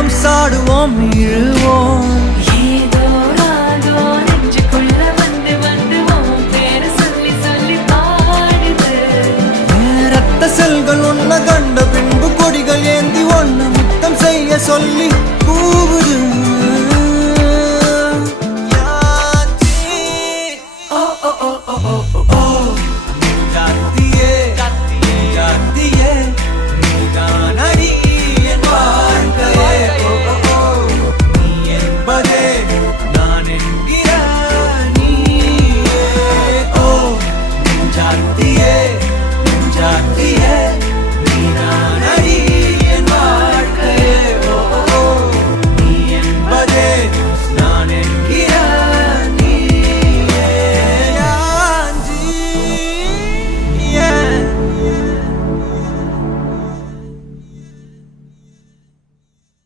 ஆடுவோம் சாடுவோம் இழுவோம் ஏதோ ராகோ நெஞ்சுக்குள்ள வந்து வந்து உன் பேரை சொல்லி சொல்லி பாடுது. ரத்த செல்கள் உன்னை கண்ட பின்பு கொடிகள் ஏந்தி ஒன்ன முத்தம் செய்ய சொல்லி கூவுது